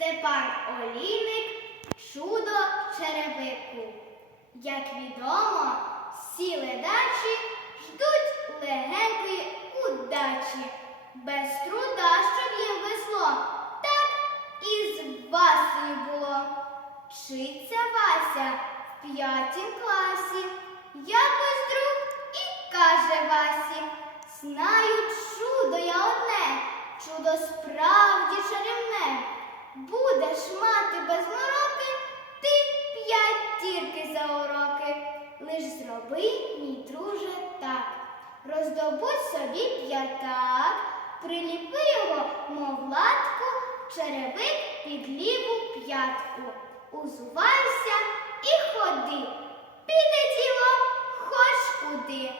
Степан Олійник Чудо черевику. Як відомо, всі ледачі ждуть легенької удачі, без труда, щоб їм везло. Так і з Васею було. Вчиться Вася в п'ятім класі. Якось друг і каже Васі, знаю чудо я одне, чудо справді чарівне. Будеш мати без мороки, ти п'ять тільки за уроки. Лиш зроби, мій друже, так. Роздобудь собі п'ятак, приліпи його, мов латку, черевик під ліву п'ятку. Узувайся і ходи. Піде діло хоч куди.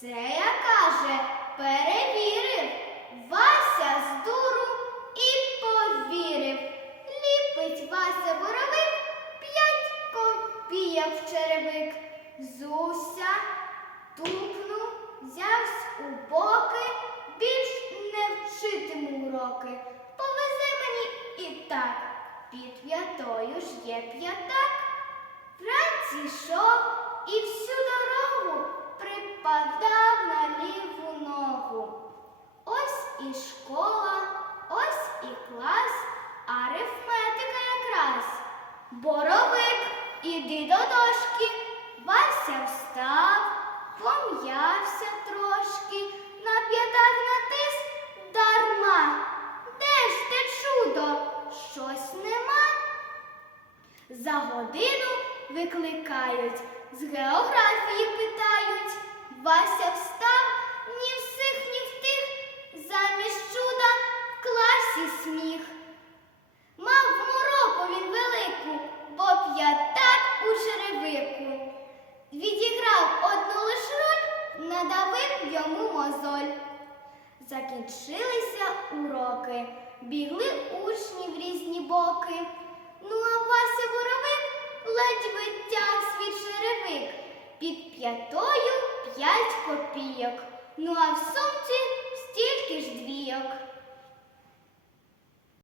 Це я каже, перевірив. Черевик. Зуся, тупнув, взявсь у боки, більш не вчитиму уроки. Повезе мені і так, під п'ятою ж є п'ятак. Вранці йшов і всю дорогу припадав на ліву ногу. Ось і школа, ось і клас, арифметика якраз. Боровик, іди до дошки. Вася встав, пом'явся трошки, на п'ятак натис дарма. Де ж те чудо? Щось нема. За годину викликають, з географії питають. Мозоль. Закінчилися уроки, бігли учні в різні боки. Ну, а Вася Боровик ледь витяг свій черевик. Під п'ятою п'ять копійок. Ну а в сумці стільки ж двійок.